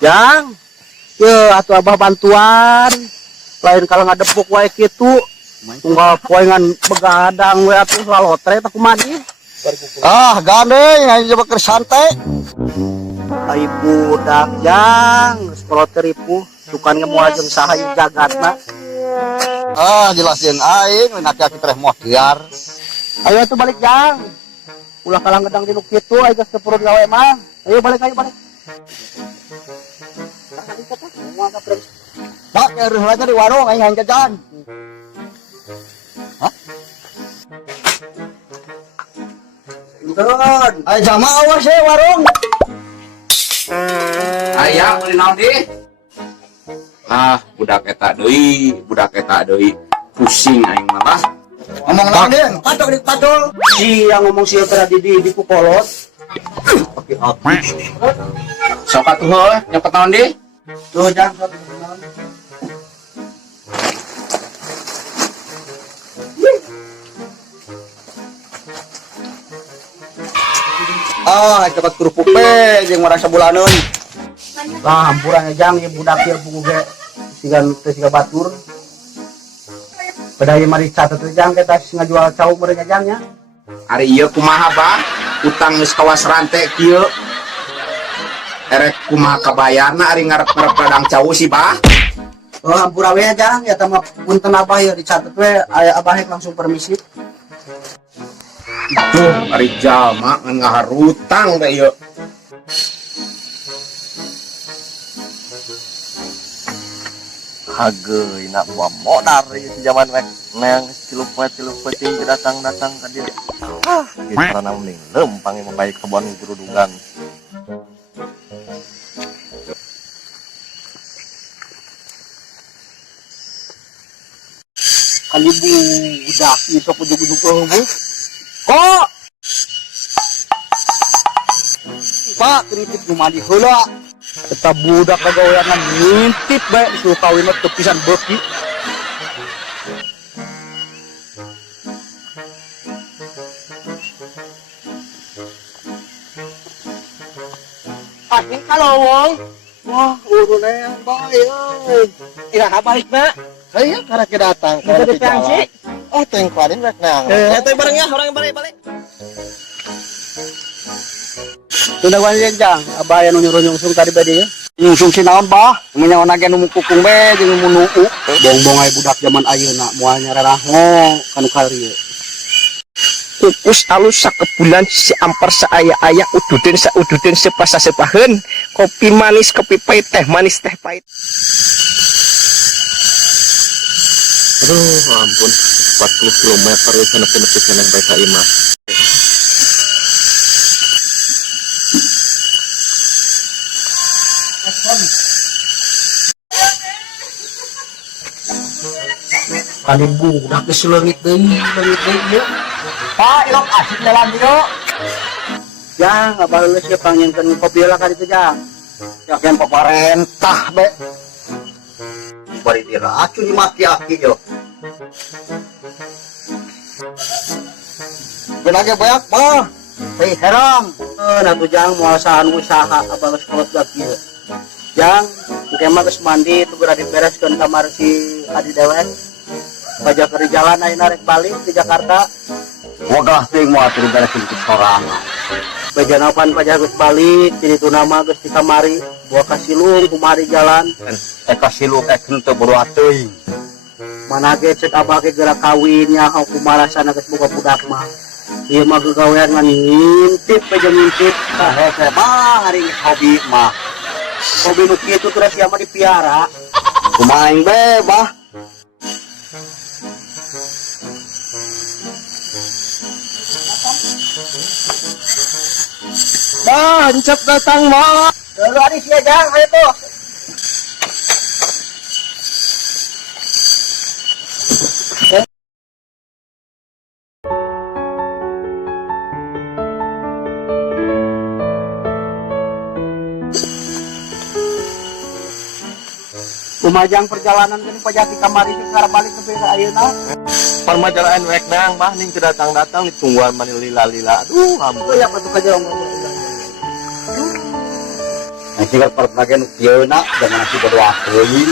Jang, ya atuh abah bantuan. Lain kalau ngadepuk wae kitu. Tunggal poe ngan begadang we atuh lalotre teh kumaha ieu. Ah, gandeng aing coba keur santai. Ai budak Jang, sekolah teripu, sukan ngemoal jeung saha ieu jagatna. Ah, jelas jeung aing laki-laki teh moh liar. Ayo atuh balik Jang. Ulah kalang gedang di nu kitu aya geus kepurun gawe mah. Ayo balik. Pak, keur aja di warung aing hayang jajan. Hah? Turun. Aing sama awas we warung. Aya meuli naon di? Budak eta deui pusing aing mah. Ngomong naon deui? Patok di patol. Si yang ngomong sieu teh di kukolot. Oke. Sok atuh heuh, nyepet naon di? Tuh Jang. Ah, cepat kerupuk be jeung merasa bulaneun. Lah hampuran Jang ieu budak ieu buku ge siga batur. Pada ieu mari catet Jang kita ngajual cau merenya Jang nya. Ari ieu kumaha Bah? Utang geus kawas rante kieu. Erek kumaha kabayarna ari ngarep-ngarep ladang cau si Bah? Oh hampura we Jang ya mah punten abah ieu dicatet we aya abah langsung permisi. Tuh, ari jalma ngan ngaharutang teh ieu. Hageui na buah modar ieu si zaman rek neng cilup-cilup ting datang ka dieu. Ieu karana mending lempang ieu baik kebon gerudungan. Kali budak itu ujuk-ujuk eueuh. Kok Pak kritik rumah di heula. Eta budak kagaweanan ngintip bae disuruh kawin mah teu pisan beuki. Aing kalowong. Wah, urun yang bae euy. Iraha balikna. Hayu karena datang Kita di Prancis. Oh, teng kemarin rek nang. Eta barengnya orang balik. Tunda wani Jang, abah aya nu nyuruh-nyungsung tadi bade ya. Nyungsung si naon bah? Menyawana ge nu kukung be jeung nu nuuk. Bongbong aya budak zaman ayeuna moal nyararaho kanu karieu. Kukus alus sakebulan si ampar saaya-aya ududen sepasa-sepaheun kopi manis kopi pahit teh manis teh pahit. Aduh, ampun. 40 km ya nepi-nepi keneh bae ka imah. Kali budak geus leungit deui ya. Pak, ilok asik dalam dieu. Jang, abah geus ya panggieunkeun kopi lah ka ditu Jang. Yakin pemerintah be. Bari diracun dimaki-aki yo. Benage banyak mah. Hei herang, atuh Jang moal sahan usaha abah geus kolot gak kieu. Jang, engke mah geus mandi teu geura dibereskeun kamar si Adi Dewek. Pajak keur jalan ayeuna rek balik ke Jakarta. Wagah teuing moal atuh beresin ku sorangan. Pajanapan pajak geus balik, jadi itu nama geus di kamari. Gua kasih lu kumari jalan. Eka silu kaekeun teu bodo teuing. Mana ge cek abah ge geura kawin nya kumara sana geus boga budak mah. Ieu mah gagawean ngan ngintip aja ngintip. Hese mah hari hobi mah. Hobi nu kitu terus sia mah dipiara. Kumaha aing be bah. Bah, encep datang mah. Lalu ada sia Jang, ayo tuh. Kumajang perjalanan kan pajak di kamari ke arah balik ke ayeuna. Permajalaan wek nang bah ning teu datang-datang ditungguan mani lila-lila. Aduh, ampun. Oh ya patuh ka jong. Nanti perbagian kieu nak jangan nanti berdoa euy.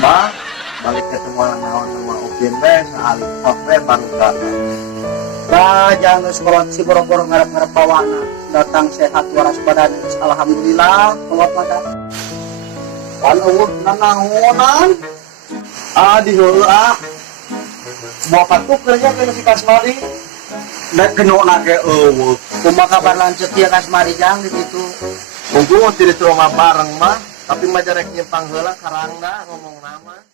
Bah, balik ke semua naon sama Upin be, sahali pot be baru kan. Lah jangan sekolah si boro-boro ngarep-ngarep bawana. Datang sehat waras badan. Alhamdulillah kalau pada. Anu nanaonan. Di heula ah. Mau patuk kerja ke si Kasmari. Da keno nage eueuh. Kumaha kabar lanceut ya Kasmari jang di situ. Mungkin mau tidak rumah bareng mah, tapi majarek nyempang heula karangna ngomong nama.